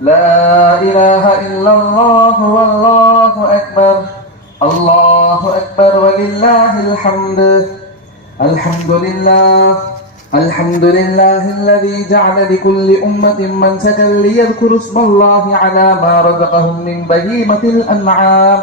لا إله إلا الله والله أكبر. الله أكبر ولله الحمد. الحمد لله. الحمد لله الذي جعل لكل أمة منسكا ليذكروا اسم الله على ما رزقهم من بهيمة الأنعام.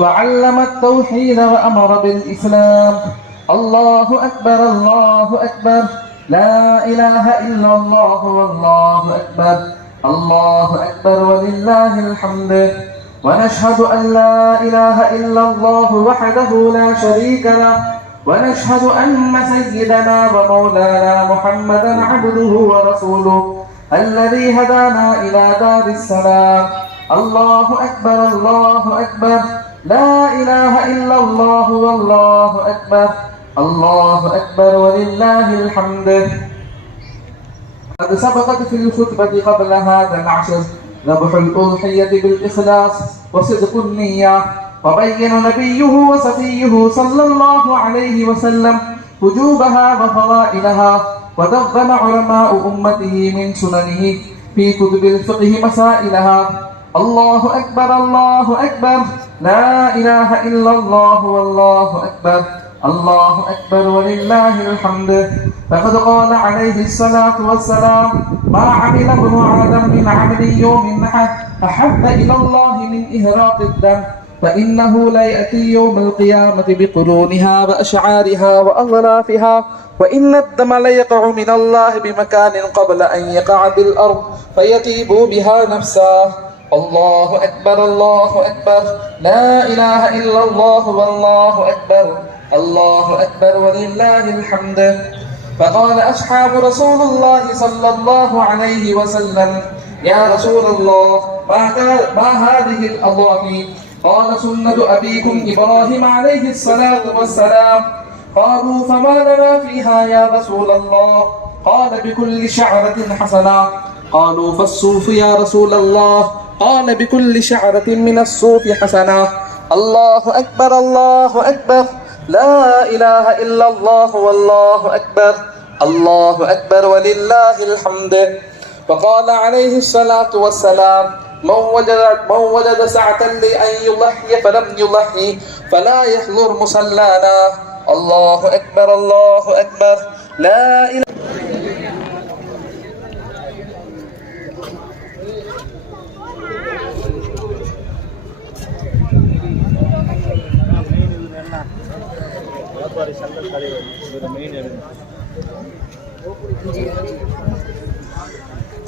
وعلم التوحيد وأمر بالإسلام. الله أكبر الله أكبر. لا إله إلا الله والله أكبر. الله أكبر ولله الحمد. ونشهد أن لا إله إلا الله وحده لا شريك له. ونشهد أن سيدنا ومولانا محمدا عبده ورسوله الذي هدانا إلى دار السلام. الله أكبر الله أكبر. لا إله إلا الله والله أكبر. الله أكبر ولله الحمد. قد سبقت في الخطبة قبل هذا العشر ذبح الأضحية بالإخلاص وصدق النية وبين نبيه وصفيه صلى الله عليه وسلم وجوبها وفضائلها ودغن علماء أمته من سننه في كتب الفقه مسائلها. الله أكبر الله أكبر لا إله إلا الله والله أكبر. الله أكبر ولله الحمد. فقد قال عليه الصلاة والسلام ما عمل ابن آدم من عمل يوم أحب إلى الله من إهراق الدم. فإنه لا يأتي يوم القيامة بقرونها وأشعارها وأغلافها. وإن الدم ليقع من الله بمكان قبل أن يقع بالأرض فيطيب بها نفسه. الله أكبر الله أكبر. لا إله إلا الله والله أكبر. الله أكبر ولله الحمد. فقال أصحاب رسول الله صلى الله عليه وسلم يا رسول الله ما, هذه الأضاحي قال سنة أبيكم إبراهيم عليه الصلاة والسلام. قالوا فما لنا فيها يا رسول الله؟ قال بكل شعرة حسنة. قالوا فالصوف يا رسول الله. قال بكل شعرة من الصوف حسنة. الله أكبر الله أكبر. لا إله إلا الله والله أكبر. الله أكبر ولله الحمد. وقال عليه الصلاة والسلام من وجد من وجد سعة لأن يضحي فلم يضحي فلا يحضر مصلانا. الله أكبر الله أكبر. لا إله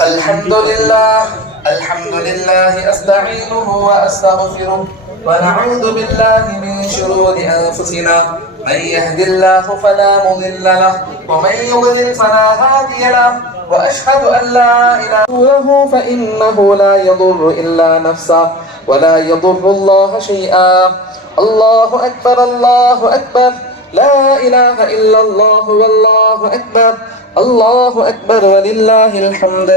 الحمد لله الحمد لله أستعينه وأستغفره ونعوذ بالله من شرور أنفسنا من يهد الله فلا مضل له ومن يضلل فلا هادي له وأشهد أن لا إله إلا هو فإنه لا يضر إلا نفسه ولا يضر الله شيئا الله أكبر الله أكبر لا إله إلا الله والله أكبر. الله أكبر ولله الحمد.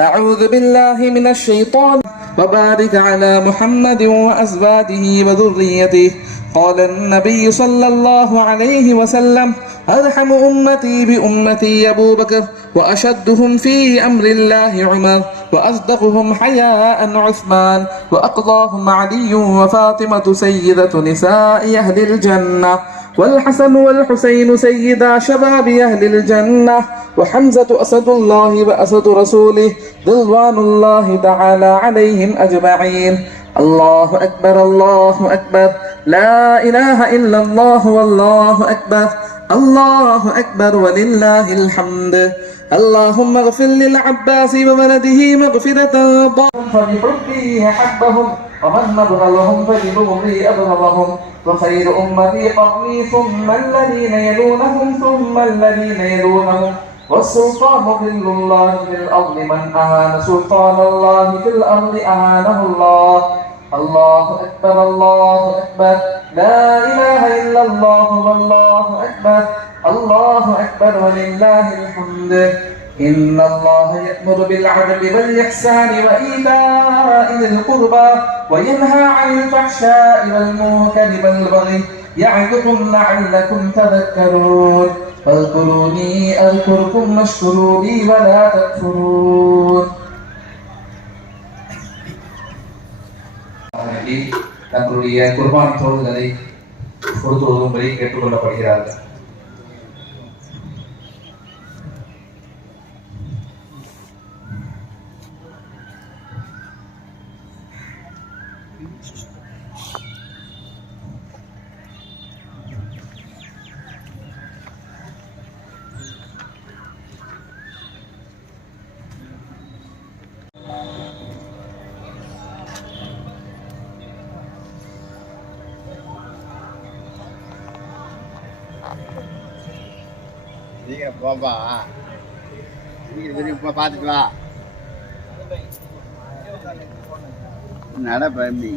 أعوذ بالله من الشيطان. وبارك على محمد وأزواجه وذريته. قال النبي صلى الله عليه وسلم أرحم أمتي بأمتي أبو بكر وأشدهم في أمر الله عمر وأصدقهم حياء عثمان وأقضاهم علي وفاطمة سيدة نساء أهل الجنة. والحسن والحسين سيدا شباب أهل الجنة وحمزة أسد الله وأسد رسوله رضوان الله تعالى عليهم أجمعين. الله أكبر الله أكبر. لا إله إلا الله والله أكبر. الله أكبر ولله الحمد. اللهم اغفر للعباس وولده مغفرة فبحبه حبهم ومن أبغضهم فببغضه أبغضهم. وخير أمتي قرني ثم الذين يلونهم ثم الذين يلونهم. والسلطان ظل الله في الأرض من أهان سلطان الله في الأرض أهانه الله. الله أكبر الله أكبر. لا إله إلا الله والله أكبر. الله أكبر ولله الحمد. إن الله يأمر بالعدل والإحسان وإيتاء ذي القربى وينهى عن الفحشاء والمنكر والبغي يعظكم لعلكم تذكرون فاذكروني أذكركم واشكروا لي ولا تكفرون அவர்களுக்கு தங்களுடைய குர்பான் Iya, Bapak, iya, Bapak. నడపండి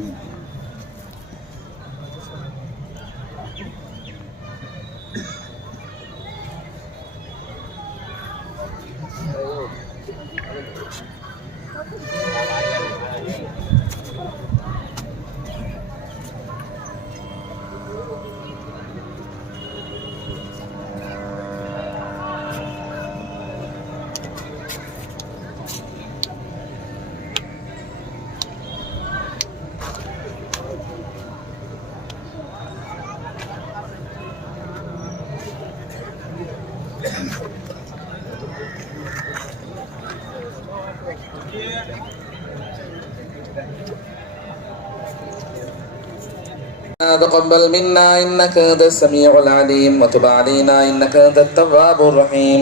تقبل منا إنك أنت السميع العليم وتب علينا إنك أنت التواب الرحيم.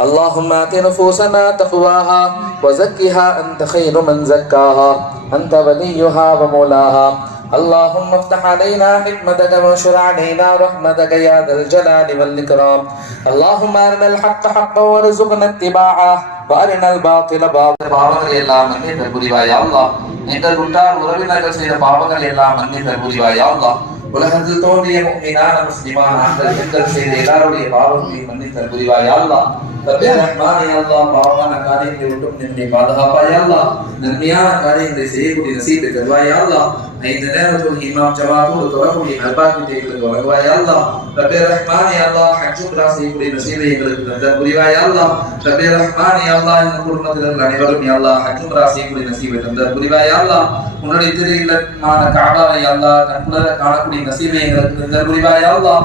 اللهم آت نفوسنا تقواها وزكها أنت خير من زكاها. أنت وليها ومولاها. اللهم افتح علينا حكمتك وانشر علينا رحمتك يا ذا الجلال والإكرام. اللهم أرنا الحق حقا وارزقنا اتباعه وأرنا الباطل باطلا. وارنا اجتنابه يا الله. எங்கள் உற்றார் உறவினர்கள் செய்த பாவங்கள் எல்லாம் மன்னித்த புரிவாயா உலகத்தில் தோன்றிய முக்மீனான முஸ்லிமான ஆண்கள் பெண்கள் செய்த எல்லாருடைய பாவங்களையும் மன்னித்த புரிவாயா ரஹ்மானே அல்லாஹ் பாவமான காரியங்களை விட்டும் நின்னை பாதுகாப்பாயா அல்லாஹ் நன்மையான காரியங்களை செய்யக்கூடிய நசீபை தருவாயா அல்லாஹ் ஐந்து நேரத்தில் இமாம் ஜமாத்தோடு தொடர்புடைய நல்பாக்கியத்தை எங்களுக்கு வழங்குவாயா அல்லாஹ் ரப்பே ரஹ்மானே அல்லாஹ் ஹஜ் செய்யக்கூடிய நசீபை எங்களுக்கு தந்த புரிவாயா அல்லாஹ் ரப்பே ரஹ்மானே அல்லாஹ் எங்கள் குடும்பத்தினர் அனைவரும் அல்லாஹ் ஹஜ் செய்யக்கூடிய நசீபை தந்த புரிவாயா அல்லாஹ் உன்னுடைய திருவிழமான காபாவை அல்லாஹ் கண்குளர காணக்கூடிய நசீபை எங்களுக்கு தந்த அல்லாஹ்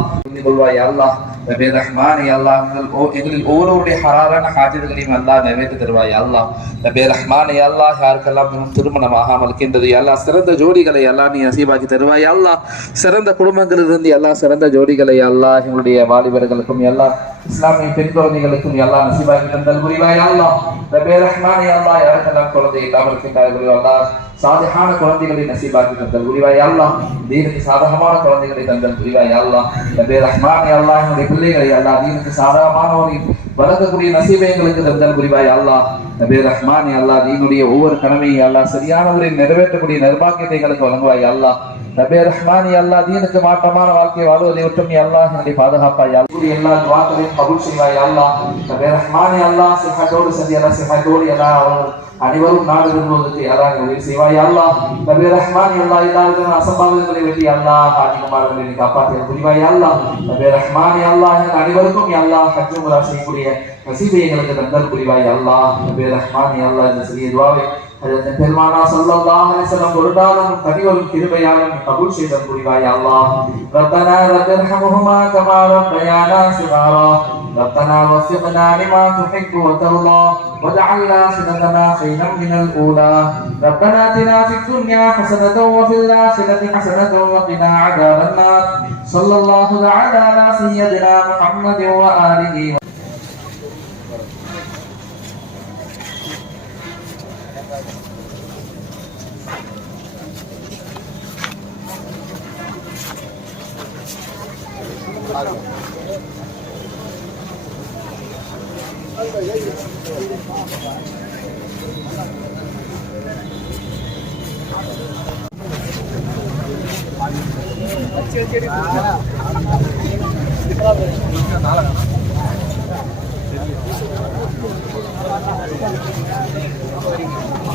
அல்லாஹ் நபே ரஹ்மான் அல்லாஹ் ஓ- எங்களில் ஒவ்வொருவருடைய ஹராரான ஹாஜர்களையும் அல்லாஹ் நிறைவேற்றி தருவாய் அல்லாஹ். நபே ரஹ்மான் அல்லாஹ் யாருக்கெல்லாம் இன்னும் திருமணம் ஆகாமல் இருக்கின்றது? அல்லாஹ் சிறந்த ஜோடிகளை எல்லாம் நீ அசீபாக்கி தருவாய் அல்லாஹ். சிறந்த குடும்பங்களிலிருந்து எல்லா சிறந்த ஜோடிகளை அல்லாஹ் எங்களுடைய வாலிபர்களுக்கும் எல்லா இஸ்லாமிய பெண் குழந்தைகளுக்கும் எல்லாம் நசீபாக்கி தந்தல் புரிவாய் அல்லாஹ். நபே ரஹ்மான் அல்லாஹ் யாருக்கெல்லாம் குழந்தை இல்லாமல் இருக்கின்றார்களோ அல்லாஹ் சாதகமான குழந்தைகளை நசீபாக்கி தந்தல் புரிவாய் அல்லாஹ். தீனுக்கு சாதகமான குழந்தைகளை தந்தல் புரிவாய் அல்லாஹ். ரபே ரஹ்மான் அல்லாஹ் என்னுடைய பிள்ளைகளை அல்லா தீனுக்கு சாதகமானவரை வளர்க்கக்கூடிய நசீபை எங்களுக்கு தந்தல் புரிவாய் அல்லாஹ். நபே ரஹ்மான் அல்லா தீனுடைய ஒவ்வொரு கடமையை அல்லா சரியான முறையில் நிறைவேற்றக்கூடிய நிர்வாகியத்தை எங்களுக்கு வழங்குவாய் அல்லாஹ். ரபே ரஹ்மான் அல்லா தீனுக்கு மாற்றமான வாழ்க்கையை வாழ்வதை விட்டு நீ அல்லா என்னை பாதுகாப்பாய். எல்லா துவாக்களையும் கபூல் செய்வாய் அல்லா ரபே ரஹ்மான் அல்லா சிஹத்தோடு சந்தி அல்லா சிஹத்தோடு எல்லா அனைவரும் நாடு விரும்புவதற்கு யாராக உதவி செய்வாய் அல்லா ரபே ரஹ்மான் அல்லா எல்லாருக்கும் அசம்பாவிதங்களை வெட்டி அல்லா அதிகமானவர்களை நீ காப்பாற்ற புரிவாய் அல்லா ரபே ரஹ்மான் அல்லா அனைவருக்கும் அல்லா ஹஜ்ஜு முறா செய்யக்கூடிய நசீபை எங்களுக்கு தந்தல் புரிவாய் அல்லா ரபே ரஹ்மான் அல்லா இந்த சிறிய துவாவை பெருமானா ஸல்லல்லாஹு அலைஹி வஸல்லம் பொருட்டாலும் கனிவரும் கிருபையாலும் கபூல் செய்த புரிவாய் அல்லாஹ் ரப்பனா ரப்பிர்ஹம்ஹுமா கமா ரப்பயானா சிகாரா ربنا وفقنا لما تحب وترضى واجعل آخرتنا خيرا من الأولى ربنا آتنا في الدنيا حسنة وفي الآخرة حسنة وقنا عذاب النار صلى الله تعالى على سيدنا محمد وآله சேனல்